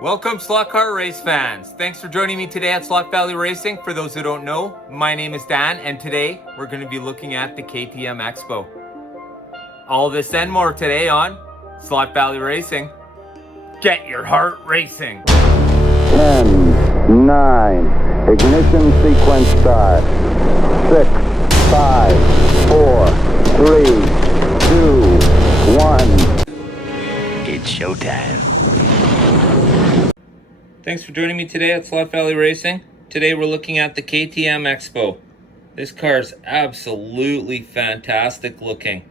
Welcome slot car race fans. Thanks for joining me today at Slot Valley Racing. For those who don't know, my name is Dan and today we're going to be looking at the KTM XBow. All this and more today on Slot Valley Racing. Get your heart racing. 10, 9, ignition sequence start. 6, 5, 4, 3, 2, 1. It's showtime. Thanks for joining me today at Slot Valley Racing. Today we're looking at the KTM XBow. This car is absolutely fantastic looking.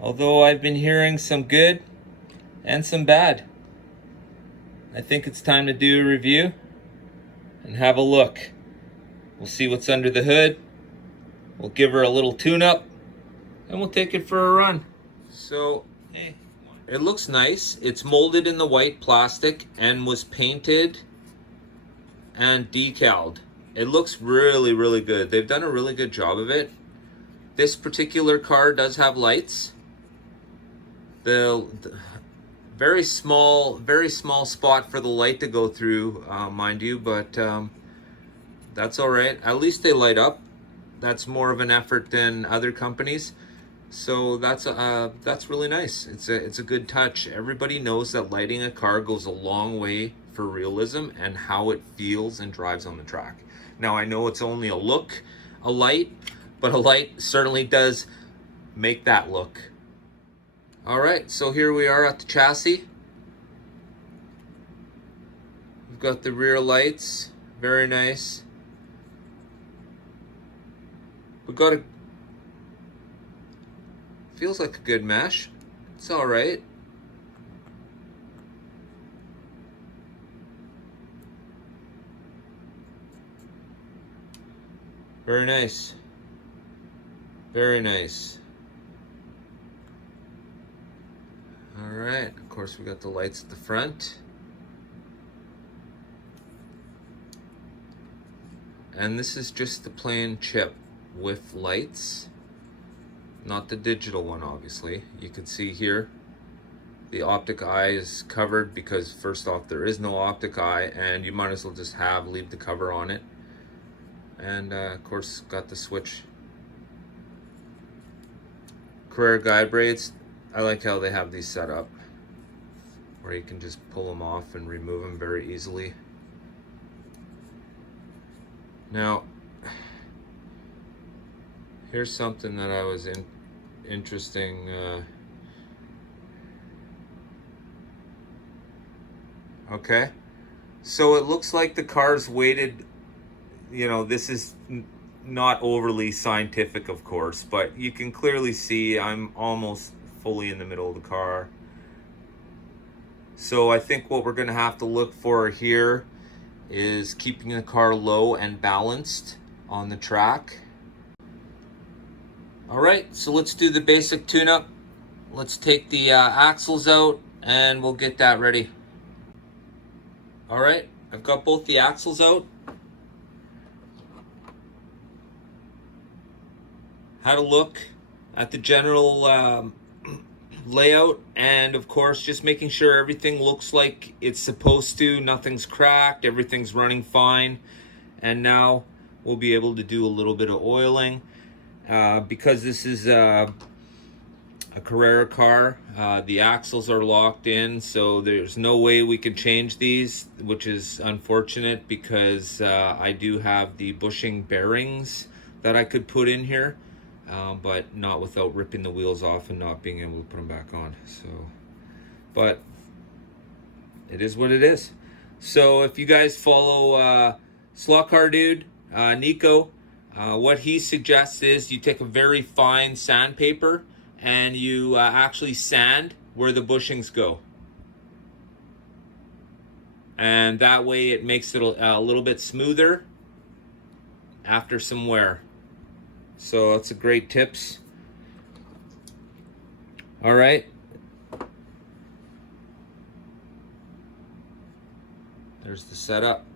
Although I've been hearing some good and some bad. I think it's time to do a review and have a look. We'll see what's under the hood. We'll give her a little tune-up and we'll take it for a run. So, hey. It looks nice. It's molded in the white plastic and was painted and decaled. It looks really, really good. They've done a really good job of it. This particular car does have lights. The very small spot for the light to go through, mind you, but that's all right. At least they light up. That's more of an effort than other companies. So that's really nice. It's a good touch. Everybody knows that lighting a car goes a long way for realism and how it feels and drives on the track. Now I know it's only a light, but a light certainly does make that look. All right, so here we are at the chassis. We've got the rear lights, very nice. We've got a feels like a good mesh. It's all right. Very nice. Very nice. All right. Of course, we got the lights at the front. And this is just the plain chip with lights. Not the digital one, obviously. You can see here the optic eye is covered because first off there is no optic eye and you might as well just leave the cover on it. And of course got the switch. Carrera guide braids. I like how they have these set up where you can just pull them off and remove them very easily. Now here's something that I was interesting. Okay, so it looks like the car's weighted. You know, this is not overly scientific, of course, but you can clearly see I'm almost fully in the middle of the car. So I think what we're going to have to look for here is keeping the car low and balanced on the track. All right, so let's do the basic tune-up. Let's take the axles out and we'll get that ready. All right, I've got both the axles out. Had a look at the general layout and of course just making sure everything looks like it's supposed to. Nothing's cracked, everything's running fine. And now we'll be able to do a little bit of oiling. Because this is a Carrera car, the axles are locked in, so there's no way we can change these, which is unfortunate because I do have the bushing bearings that I could put in here, but not without ripping the wheels off and not being able to put them back on. So, but it is what it is. So if you guys follow Slot Car Dude, Nico, what he suggests is you take a very fine sandpaper and you actually sand where the bushings go. And that way it makes it a little bit smoother after some wear. So that's a great tips. All right. There's the setup.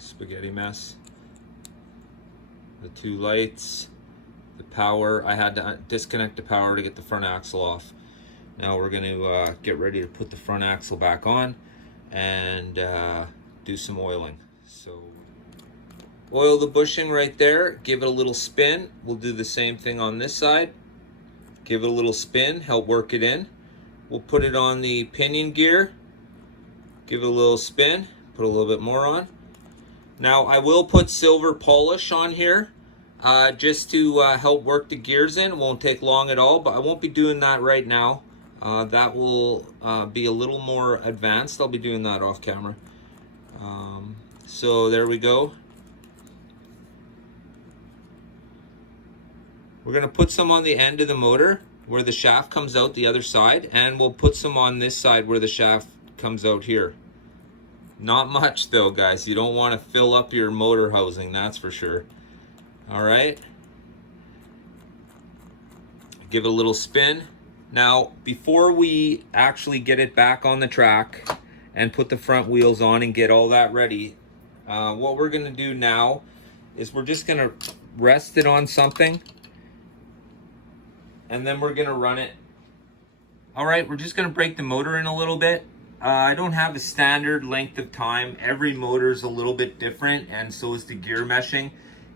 Spaghetti mess. The two lights, the power. I had to disconnect the power to get the front axle off. Now we're going to get ready to put the front axle back on and do some oiling. So oil the bushing right there, give it a little spin. We'll do the same thing on this side. Give it a little spin, help work it in. We'll put it on the pinion gear, give it a little spin, put a little bit more on. Now I will put silver polish on here just to help work the gears in. It won't take long at all, but I won't be doing that right now. That will be a little more advanced. I'll be doing that off camera. So there we go. We're going to put some on the end of the motor where the shaft comes out the other side, and we'll put some on this side where the shaft comes out here. Not much though, guys. You don't want to fill up your motor housing, that's for sure. All right. Give it a little spin. Now, before we actually get it back on the track and put the front wheels on and get all that ready, what we're going to do now is we're just going to rest it on something, and then we're going to run it. All right, we're just going to break the motor in a little bit. I don't have a standard length of time. Every motor is a little bit different, and so is the gear meshing.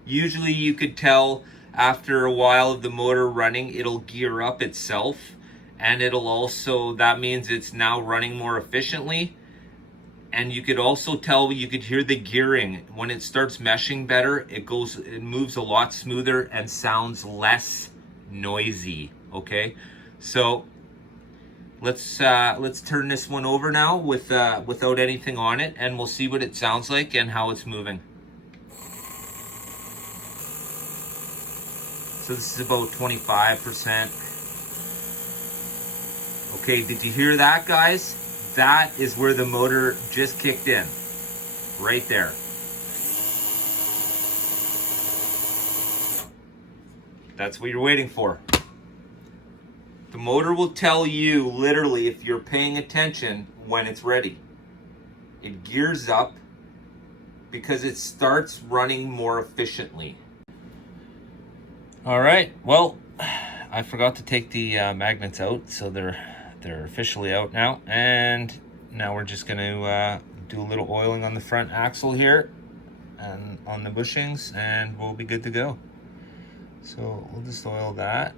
Usually you could tell after a while of the motor running, it'll gear up itself, and it'll also, that means it's now running more efficiently. And you could also tell, you could hear the gearing. When it starts meshing better, it moves a lot smoother and sounds less noisy, okay? So let's turn this one over now without anything on it, and we'll see what it sounds like and how it's moving. So this is about 25%. Okay, did you hear that, guys? That is where the motor just kicked in, right there. That's what you're waiting for. The motor will tell you, literally, if you're paying attention, when it's ready. It gears up because it starts running more efficiently. All right, well, I forgot to take the magnets out, so they're officially out now. And now we're just gonna do a little oiling on the front axle here and on the bushings, and we'll be good to go. So we'll just oil that.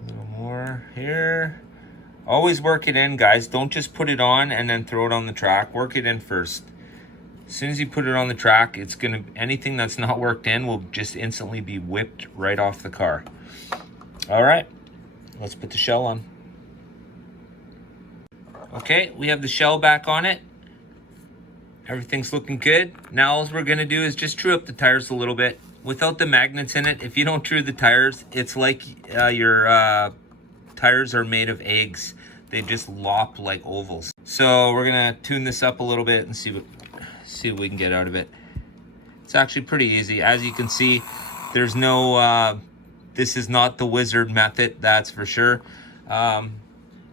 A little more here. Always work it in, guys. Don't just put it on and then throw it on the track. Work it in first. As soon as you put it on the track, it's gonna, anything that's not worked in will just instantly be whipped right off the car. All right, let's put the shell on. Okay, we have the shell back on it. Everything's looking good. Now all we're gonna do is just true up the tires a little bit. Without the magnets in it, if you don't true the tires, it's like your tires are made of eggs. They just lop like ovals. So we're gonna tune this up a little bit and see what we can get out of it. It's actually pretty easy. As you can see, there's no, this is not the wizard method, that's for sure.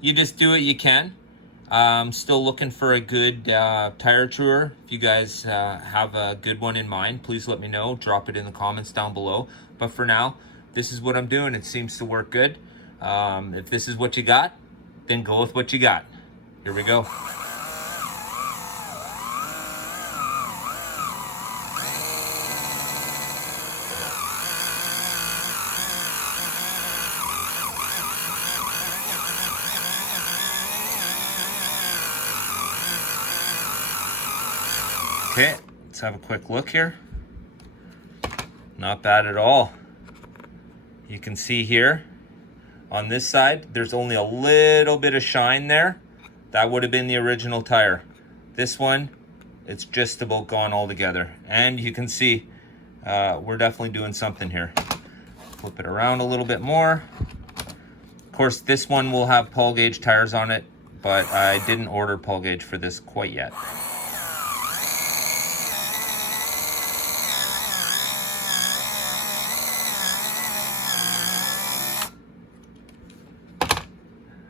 You just do what you can. Still looking for a good tire truer. If you guys have a good one in mind, please let me know. Drop it in the comments down below. But for now, this is what I'm doing. It seems to work good. If this is what you got, then go with what you got. Here we go. Okay, let's have a quick look here. Not bad at all. You can see here on this side, there's only a little bit of shine there. That would have been the original tire. This one, it's just about gone altogether. And you can see we're definitely doing something here. Flip it around a little bit more. Of course, this one will have Paul gauge tires on it, but I didn't order Paul gauge for this quite yet.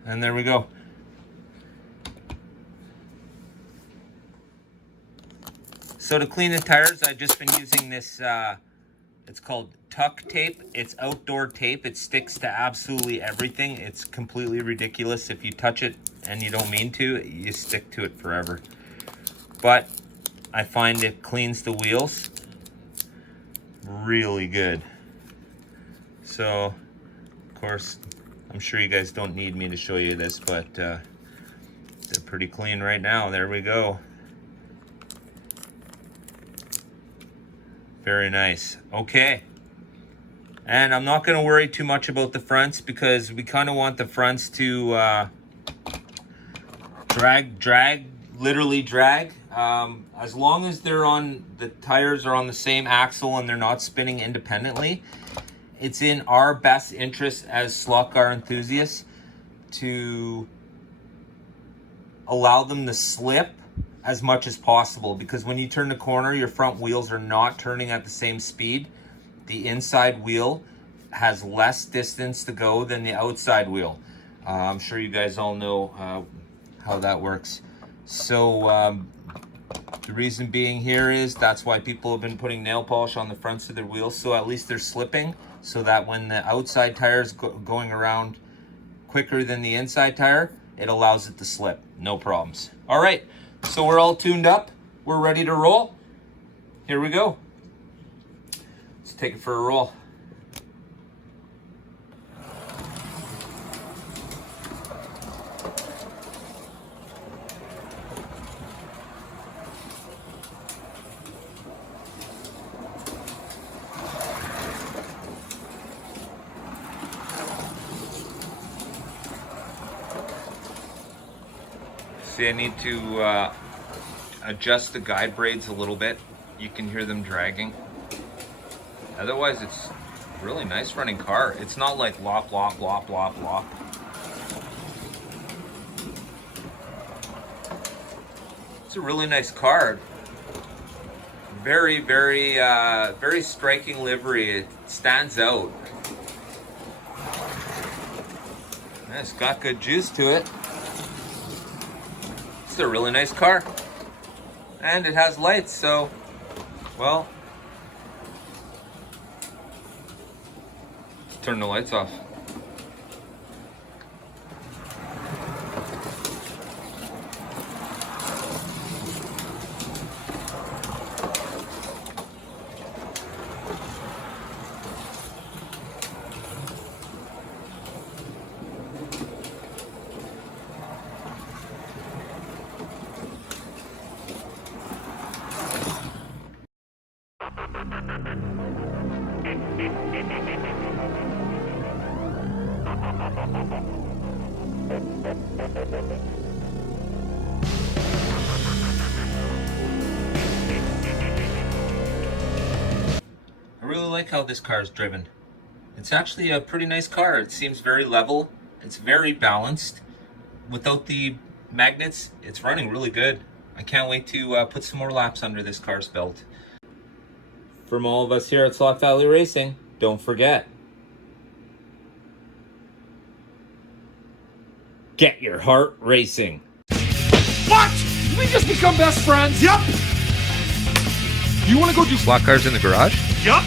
And there we go. So to clean the tires, I've just been using this It's called tuck tape. It's outdoor tape. It sticks to absolutely everything. It's completely ridiculous. If you touch it and you don't mean to, you stick to it forever. But I find it cleans the wheels really good. So, of course, I'm sure you guys don't need me to show you this, but they're pretty clean right now. There we go. Very nice. Okay. And I'm not going to worry too much about the fronts because we kind of want the fronts to literally drag. As long as the tires are on the same axle and they're not spinning independently, it's in our best interest as slot car enthusiasts to allow them to slip as much as possible, because when you turn the corner, your front wheels are not turning at the same speed. The inside wheel has less distance to go than the outside wheel. I'm sure you guys all know how that works. So the reason being here is that's why people have been putting nail polish on the fronts of their wheels, so at least they're slipping, so that when the outside tire is going around quicker than the inside tire, it allows it to slip. No problems. All right. So we're all tuned up. We're ready to roll. Here we go. Let's take it for a roll. See, I need to adjust the guide braids a little bit. You can hear them dragging. Otherwise, it's a really nice running car. It's not like lop, lop, lop, lop, lop. It's a really nice car. Very, very striking livery. It stands out. Yeah, it's got good juice to it. It's a really nice car, and it has lights, so, well, let's turn the lights off. I really like how this car is driven. It's actually a pretty nice car. It seems very level. It's very balanced. Without the magnets, it's running really good. I can't wait to put some more laps under this car's belt. From all of us here at Slot Valley Racing, don't forget, get your heart racing. What? Did we just become best friends? Yup. You want to go do Slot cars in the garage? Yup.